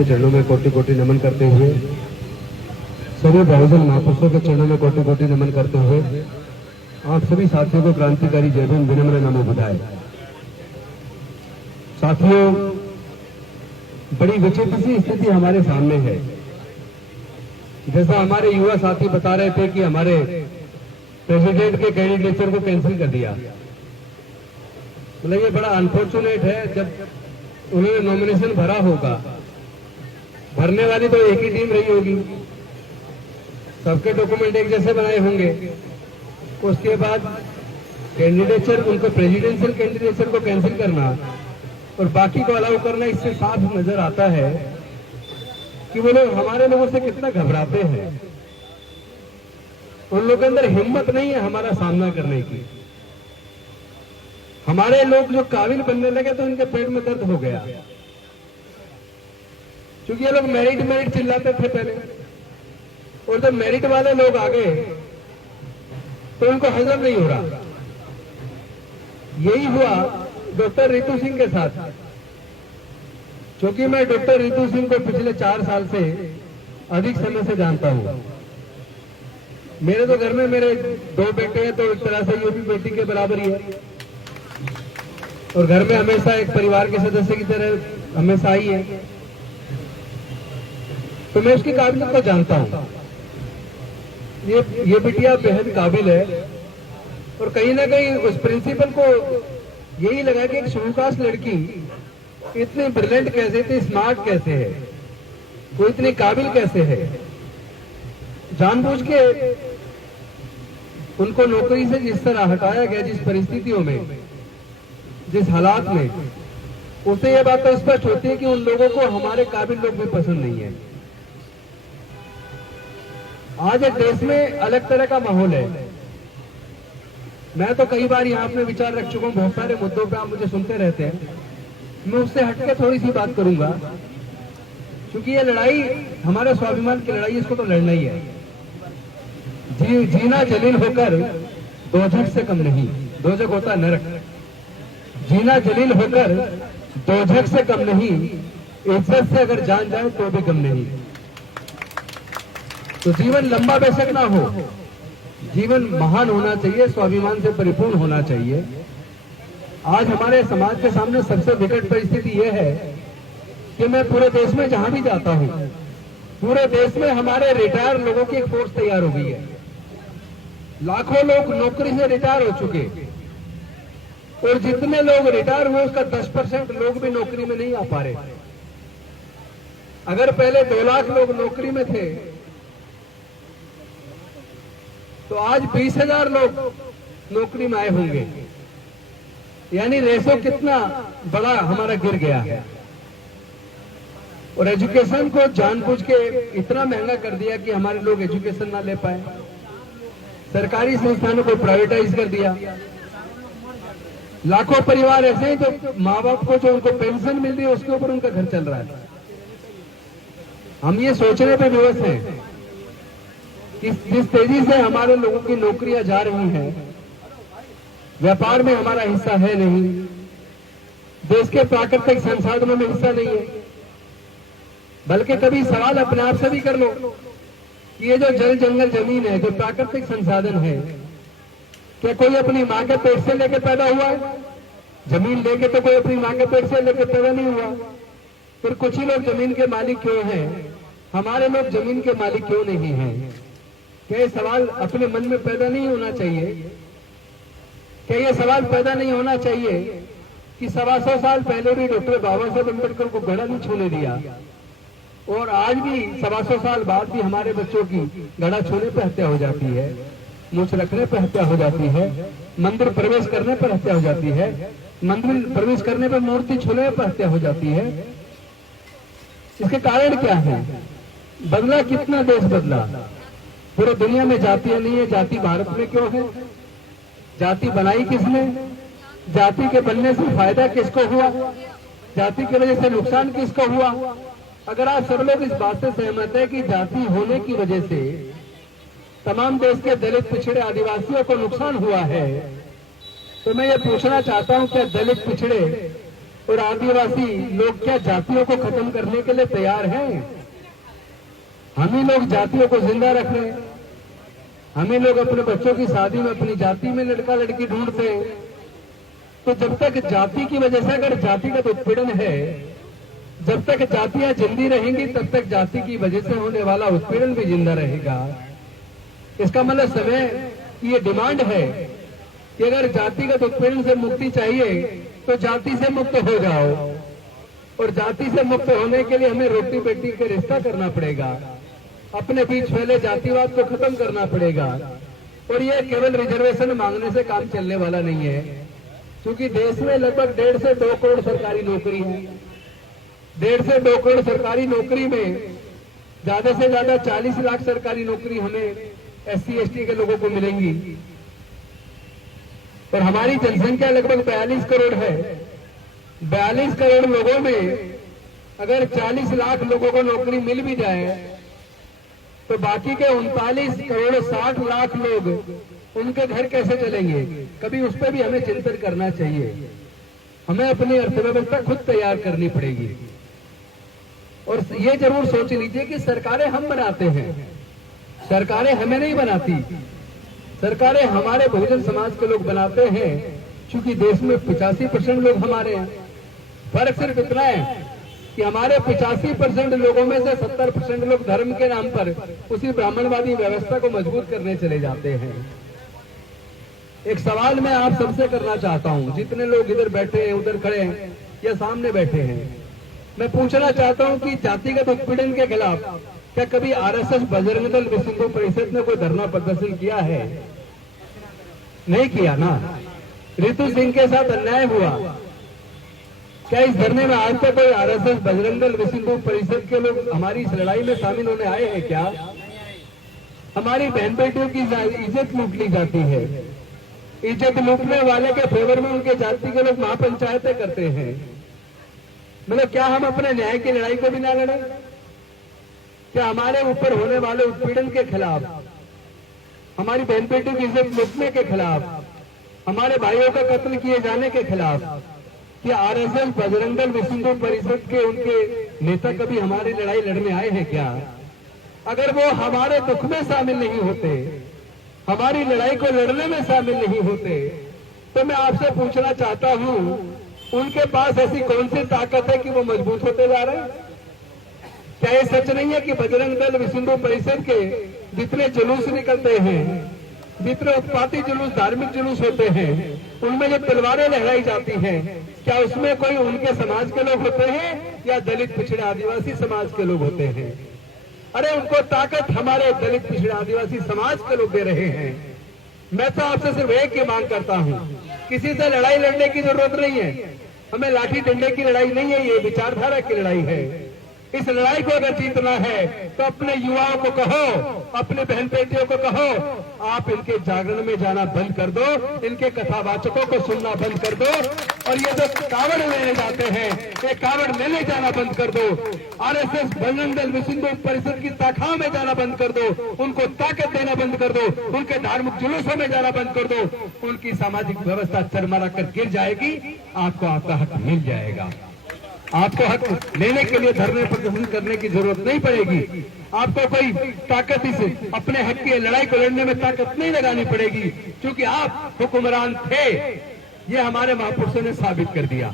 के चरणों में कोटि कोटि नमन करते हुए, सभी बहुजन महापुरुषों के चरणों में कोटि कोटि नमन करते हुए आप सभी साथियों को क्रांतिकारी जय भीम विनम्र नमो बुधाए। साथियों, बड़ी विचित्र सी स्थिति हमारे सामने है। जैसा हमारे युवा साथी बता रहे थे कि हमारे प्रेसिडेंट के कैंडिडेचर को कैंसिल कर दिया। मतलब ये बड़ा अनफॉर्चुनेट है। जब उन्होंने नॉमिनेशन भरा होगा, भरने वाली तो एक ही टीम रही होगी, सबके डॉक्यूमेंट एक जैसे बनाए होंगे। उसके बाद कैंडिडेचर, उनको प्रेसिडेंशियल कैंडिडेचर को कैंसिल करना और बाकी को अलाउ करना, इससे साफ नजर आता है कि वो लोग हमारे लोगों से कितना घबराते हैं। उन लोगों के अंदर हिम्मत नहीं है हमारा सामना करने की। हमारे लोग जो काबिल बनने लगे तो उनके पेट में दर्द हो गया, क्योंकि ये लोग मेरिट मेरिट चिल्लाते थे पहले, और जब मेरिट वाले लोग आ गए तो उनको हजम नहीं हो रहा। यही हुआ डॉक्टर रितु सिंह के साथ। क्योंकि मैं डॉक्टर रितु सिंह को पिछले 4 साल से अधिक समय से जानता हूं। मेरे तो घर में मेरे 2 बेटे हैं, तो एक तरह से ये भी बेटी के बराबर ही है, और घर में हमेशा एक परिवार के सदस्य की तरह हमेशा ही है। तो मैं उसकी काबिलियत को जानता हूं। ये बिटिया बेहद काबिल है, और कहीं ना कहीं उस प्रिंसिपल को यही लगा कि एक शूकाश लड़की इतनी ब्रिलियंट कैसे, इतनी स्मार्ट कैसे है, वो इतनी काबिल कैसे है। जानबूझ के उनको नौकरी से जिस तरह हटाया गया, जिस परिस्थितियों में, जिस हालात में, उससे यह बात तो स्पष्ट होती है कि उन लोगों को हमारे काबिल लोग भी पसंद नहीं है। आज एक देश में अलग तरह का माहौल है। मैं तो कई बार यहाँ अपने विचार रख चुका हूँ, बहुत सारे मुद्दों पे आप मुझे सुनते रहते हैं। मैं उससे हटके थोड़ी सी बात करूंगा, क्योंकि ये लड़ाई हमारे स्वाभिमान की लड़ाई, इसको तो लड़ना ही है। जीना जलील होकर दोजख से कम नहीं। दोजख होता नरक, जीना जलील होकर दोजख से कम नहीं, इज्जत से अगर जान जाए तो भी कम नहीं। तो जीवन लंबा बेशक ना हो, जीवन महान होना चाहिए, स्वाभिमान से परिपूर्ण होना चाहिए। आज हमारे समाज के सामने सबसे विकट परिस्थिति यह है कि मैं पूरे देश में जहां भी जाता हूं, पूरे देश में हमारे रिटायर लोगों की एक फोर्स तैयार हो गई है। लाखों लोग नौकरी से रिटायर हो चुके, और जितने लोग रिटायर हुए उसका 10% लोग भी नौकरी में नहीं आ पा रहे। अगर पहले 2 लाख लोग नौकरी में थे, तो आज 20,000 लोग नौकरी में आए होंगे। यानी रेशो कितना बड़ा हमारा गिर गया है। और एजुकेशन को जानबूझ के इतना महंगा कर दिया कि हमारे लोग एजुकेशन ना ले पाए। सरकारी संस्थानों को प्राइवेटाइज कर दिया। लाखों परिवार ऐसे हैं जो माँ बाप को जो उनको पेंशन मिल रही है उसके ऊपर उनका घर चल रहा है। हम ये सोचने पे विवश हैं कि जिस तेजी से हमारे लोगों की नौकरियां जा रही हैं, व्यापार में हमारा हिस्सा है नहीं, देश के प्राकृतिक संसाधनों में हिस्सा नहीं है। बल्कि कभी सवाल अपने आप से भी कर लो कि ये जो जल जंगल जमीन है, जो प्राकृतिक संसाधन है, क्या कोई अपनी मां के पेट से लेकर पैदा हुआ है? जमीन लेके तो कोई अपनी मां के पेट से लेकर पैदा नहीं हुआ। फिर कुछ ही लोग जमीन के मालिक क्यों हैं? हमारे लोग जमीन के मालिक क्यों नहीं हैं? क्या ये सवाल अपने मन में पैदा नहीं होना चाहिए? क्या ये सवाल पैदा नहीं होना चाहिए कि 125 साल पहले भी डॉक्टर बाबा साहेब अम्बेडकर को गला नहीं छूने दिया, और आज भी 125 साल बाद भी हमारे बच्चों की गला छूने पर हत्या हो जाती है, मूछ रखने पर हत्या हो जाती है, मंदिर प्रवेश करने पर हत्या हो जाती है, मंदिर प्रवेश करने पर मूर्ति छूने पर हत्या हो जाती है। इसके कारण क्या है? बदला कितना देश बदला? पूरे दुनिया में जातियां नहीं है, जाति भारत में क्यों है? जाति बनाई किसने? जाति के बनने से फायदा किसको हुआ? जाति की वजह से नुकसान किसको हुआ? अगर आप सब लोग इस बात से सहमत है कि जाति होने की वजह से तमाम देश के दलित, पिछड़े, आदिवासियों को नुकसान हुआ है, तो मैं ये पूछना चाहता हूं, क्या दलित, पिछड़े और आदिवासी लोग क्या जातियों को खत्म करने के लिए तैयार हैं? हम ही लोग जातियों को जिंदा रख रहे हैं। हम ही लोग अपने बच्चों की शादी में अपनी जाति में लड़का लड़की ढूंढते हैं। तो जब तक जाति की वजह से अगर जातिगत उत्पीड़न है, जब तक जातियां जिंदी रहेंगी तब तक जाति की वजह से होने वाला उत्पीड़न भी जिंदा रहेगा। इसका मतलब समय की ये डिमांड है कि अगर जातिगत उत्पीड़न से मुक्ति चाहिए तो जाति से मुक्त हो जाओ, और जाति से मुक्त होने के लिए हमें रोटी बेटी का रिश्ता करना पड़ेगा। अपने बीच फैले जातिवाद को खत्म करना पड़ेगा। और ये केवल रिजर्वेशन मांगने से काम चलने वाला नहीं है, क्योंकि देश में लगभग 1.5 से 2 करोड़ सरकारी नौकरी है। 1.5 से 2 करोड़ सरकारी नौकरी में ज्यादा से ज्यादा 40 लाख सरकारी नौकरी हमें SC/ST के लोगों को मिलेंगी, और हमारी जनसंख्या लगभग 42 करोड़ है। 42 करोड़ लोगों में अगर 40 लाख लोगों को नौकरी मिल भी जाए तो बाकी के 39 करोड़ 60 लाख लोग, उनके घर कैसे चलेंगे? कभी उस पर भी हमें चिंतन करना चाहिए। हमें अपनी अर्थव्यवस्था खुद तैयार करनी पड़ेगी। और ये जरूर सोच लीजिए कि सरकारें हम बनाते हैं, सरकारें हमें नहीं बनाती। सरकारें हमारे बहुजन समाज के लोग बनाते हैं, क्योंकि देश में 85% लोग हमारे हैं। फर्क सिर्फ इतना है कि हमारे 85% लोगों में से 70% लोग धर्म के नाम पर उसी ब्राह्मणवादी व्यवस्था को मजबूत करने चले जाते हैं। एक सवाल मैं आप सबसे करना चाहता हूं, जितने लोग इधर बैठे हैं, उधर खड़े हैं या सामने बैठे हैं, मैं पूछना चाहता हूं कि जातिगत उत्पीड़न के खिलाफ क्या कभी RSS, बजरंग दल, विश्व हिंदू परिषद ने कोई धरना प्रदर्शन किया है? नहीं किया ना। रितु सिंह के साथ अन्याय हुआ, क्या इस धरने में आज तक कोई RSS, बजरंग दल, विश्व हिंदू परिषद के लोग हमारी इस लड़ाई में शामिल होने आए हैं क्या? हमारी बहन बेटियों की इज्जत लूट ली जाती है। इज्जत लूटने वाले के फेवर में उनके जाति के लोग महापंचायतें करते हैं। मतलब क्या हम अपने न्याय की लड़ाई को भी ना लड़े? क्या हमारे ऊपर होने वाले उत्पीड़न के खिलाफ, हमारी बहन बेटियों की इज्जत लूटने के खिलाफ, हमारे भाइयों का कत्ल किए जाने के खिलाफ क्या RSS, बजरंग दल, विश्व हिंदू परिषद के उनके नेता कभी हमारी लड़ाई लड़ने आए हैं क्या? अगर वो हमारे दुख में शामिल नहीं होते, हमारी लड़ाई को लड़ने में शामिल नहीं होते, तो मैं आपसे पूछना चाहता हूं, उनके पास ऐसी कौन सी ताकत है कि वो मजबूत होते जा रहे हैं? क्या ये सच नहीं है कि बजरंग दल, विश्व हिंदू परिषद के जितने जुलूस निकलते हैं, जितने उत्पाती जुलूस, धार्मिक जुलूस होते हैं, उनमें जो तलवारें लहराई जाती हैं, क्या उसमें कोई उनके समाज के लोग होते हैं या दलित, पिछड़े, आदिवासी समाज के लोग होते हैं? अरे उनको ताकत हमारे दलित, पिछड़े, आदिवासी समाज के लोग दे रहे हैं। मैं तो आपसे सिर्फ एक ही मांग करता हूं, किसी से लड़ाई लड़ने की जरूरत नहीं है। हमें लाठी डंडे की लड़ाई नहीं है, ये विचारधारा की लड़ाई है। इस लड़ाई को अगर जीतना है तो अपने युवाओं को कहो, अपने बहन बेटियों को कहो, आप इनके जागरण में जाना बंद कर दो, इनके कथावाचकों को सुनना बंद कर दो, और ये जो कावड़ लेने जाते हैं, ये कावड़ लेने जाना बंद कर दो। RSS, बजरंग दल, विश्व हिंदू परिषद की शाखाओं में जाना बंद कर दो, उनको ताकत देना बंद कर दो, उनके धार्मिक जुलूसों में जाना बंद कर दो। उनकी सामाजिक व्यवस्था चरमरा कर गिर जाएगी, आपको आपका हक मिल जाएगा। आपको हक लेने के लिए धरने प्रदर्शन करने की जरूरत नहीं पड़ेगी। आपको कोई ताकत इस अपने हक की लड़ाई को लड़ने में ताकत नहीं लगानी पड़ेगी, क्योंकि आप हुक्मरान थे, ये हमारे महापुरुषों ने साबित कर दिया।